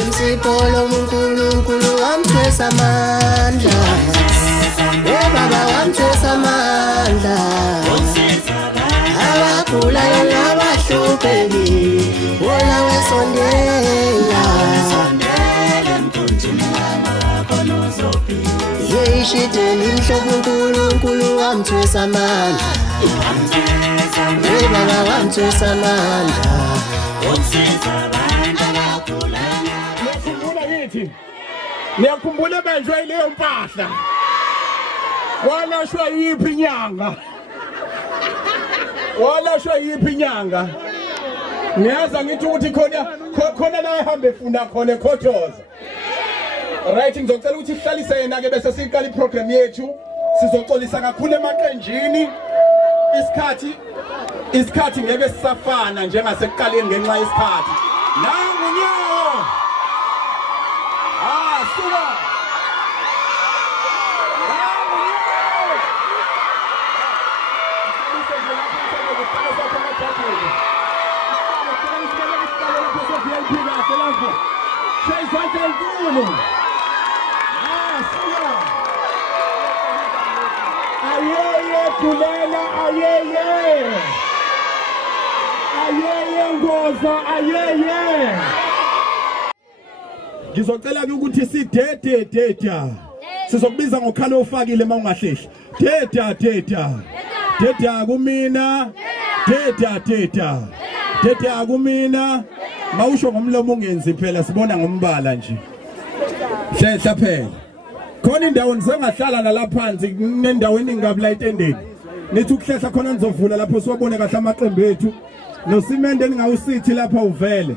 Imsipolo uNkulunkulu wamthwesa amandla. Baba wamthwesa amandla. Abagulayo nabahlupheki wona wesondela. Yeshiteni imhlobo uNkulunkulu wamthwesa amandla. Baba wamthwesa amandla. Niyakhumbula benjwe leyo mpahla. Walashwa yiphi inyanga? Walashwa yiphi inyanga? Niyaza ngithi ukuthi khona la ehamba efuna khona ekhothoza. Right, ngizocela ukuthi sihlalise yena ke bese siqala iprogram yethu. Sizoxolisa kakhulu emaqenjini. Isikhathi ngeke sisafana njengasekuqaleni ngenxa yesikhathi. Nangu nyawo. Suka. Ngizocela ke ukuthi sidedededa. Sizokubiza ngokhala ofakile mawungahlehli. Deda kumina. Deda kumina. Mawusho ngomlomo ungenzi phela sibona ngombala nje. Hlehla phela. Khona indawo nisengahlala la phansi nendaweni ingabula etendeni. Nithi ukuhlehla khona nizovula lapho siwabone kahle amaqembu ethu. Nosimende ningawusithi lapha uvele.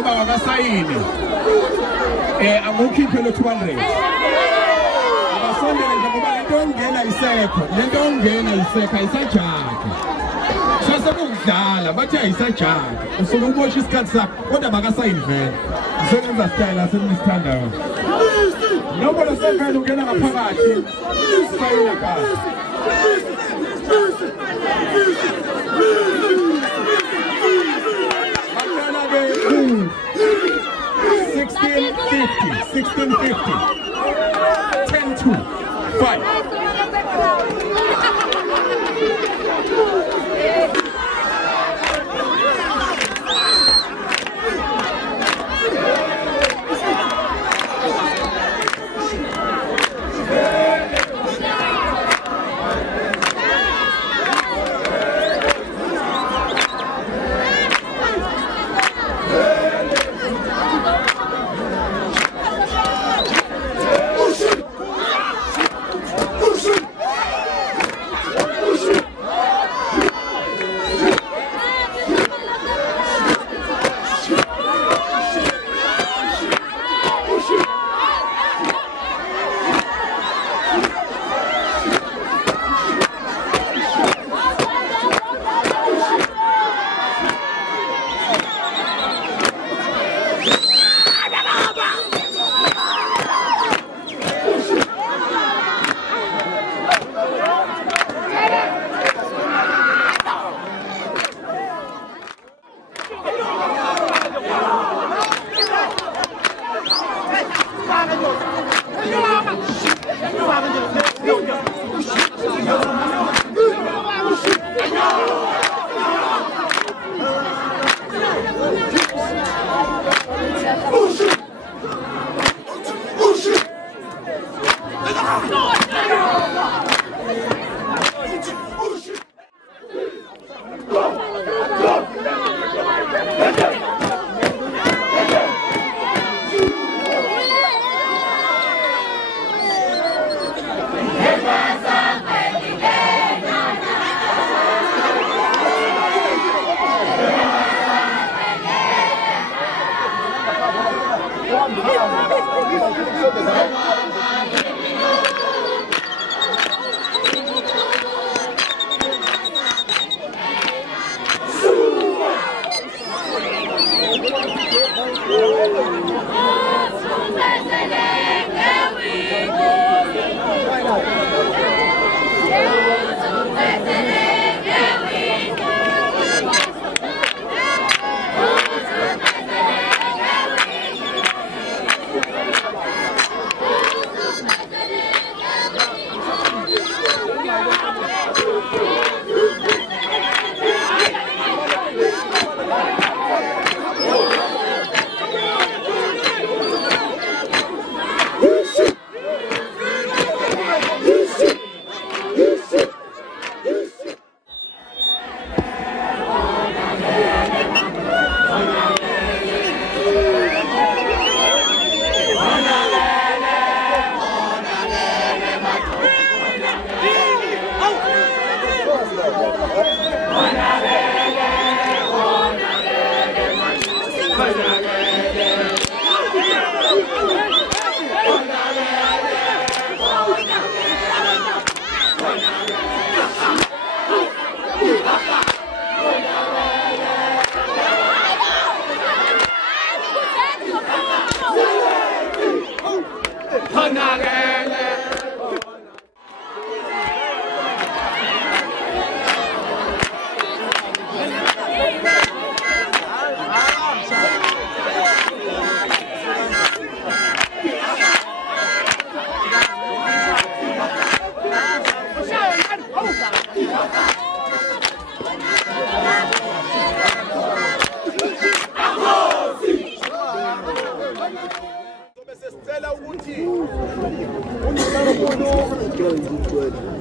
ngoba akasayini akukhiphe lo 200 abasondele nje ngoba lento ongena isekho ayisajakhe sasebukudlala bathi ayisajaka usuke ubosha isikhathi sakho kodwa bakasayini vele usebenza style asenisithandayo nombolo 7 ungena ngaphakathi sayina kahle 1650 10-2 5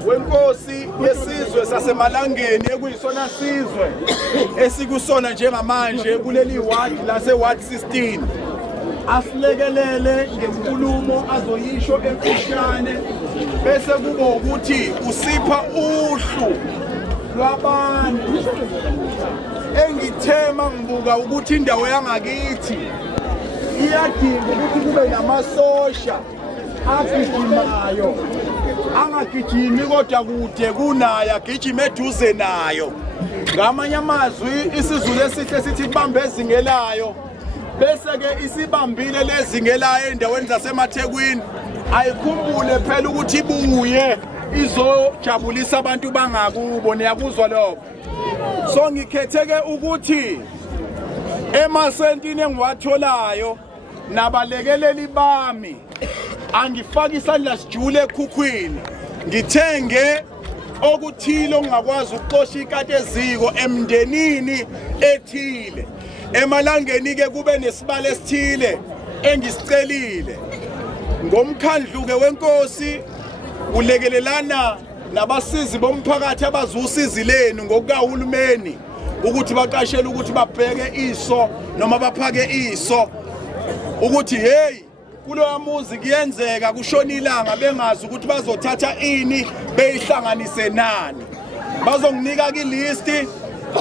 wenkosi yesizwe sasemalangeni ekuyisona sizwe esikusona njengamanje kuleli ward lase ward 16 asilekelele ngenkulumo azoyisho emfishane bese kuba ukuthi usipha uhlu lwabantu engithema ngibuka Ngiyabhuka ukuthi indawo yangakithi iyadinga ukuthi kube namasosha agijimayo, angagijimi kodwa kude kunayo, agijime eduze nayo. Ngamanye amazwi isiZulu esihle sithi kubambe ezingelayo, bese ke isibambile lezingelayo endaweni zasemaThekwini, ayikhumbule phela ukuthi ibuye izojabulisa abantu bangakubo. Niyakuzwa lokho? So ngikhetheke ukuthi emasentini engiwatholayo nabalekeleli bami angifaki isandla sijule ekhukhwini, ngithenge okuthile ongakwazi ukuxosha ikati eziko emndenini ethile. Emalangeni ke kube nesibalo esithile engisicelile ngomkhandlu ke wenkosi ulekelelana nabasizi bomphakathi abazusizi lenu ngokukahulumeni ukuthi baqashele ukuthi babheke iso noma baphake iso ukuthi hey kuloya muzi kuyenzeka kushona ilanga bengazi ukuthi bazothatha ini beyihlanganise nani. Bazonginika ke listi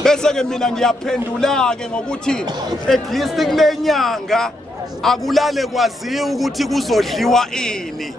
bese ke mina ngiyaphendula ke ngokuthi at least kule nyanga akulale kwaziwa ukuthi kuzodliwa ini.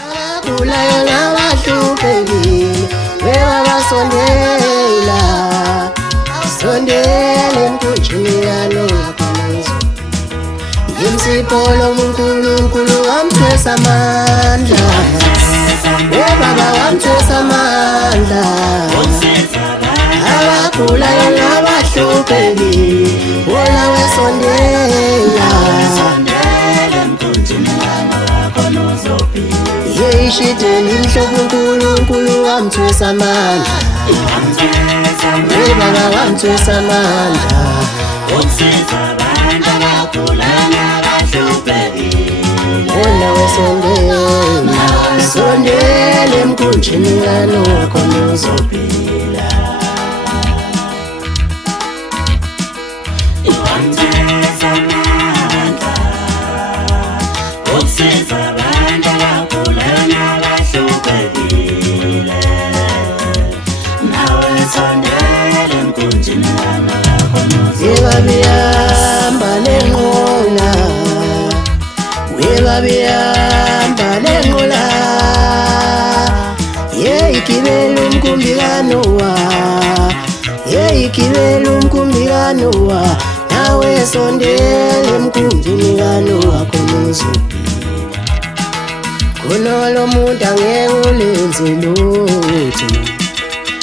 Abagulayo nabahluphekile webabasondela sondela emkhunjini yanokhonzo imsipho uNkulunkulu wamthwesa amandla webaba wamthwesa amandla abagulayo nabahluphekile wona wesondela yeyishideni imhlobo uNkulunkulu wamthwesa amandla webaba wamthwesa amandla wona wesondela sondela emkhunjini kanokhona uzophila Webabiyamba nenqola webabiyamba nenqola yeyigibela umkumbikanowa yeyigibela umkumbikanowa nawe sondela emkhunjini kanowa khona uzophila khona lo muntu angeke ulenze lutho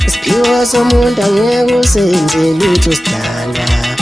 isiphiwo somuntu angeke usenze lutho sidala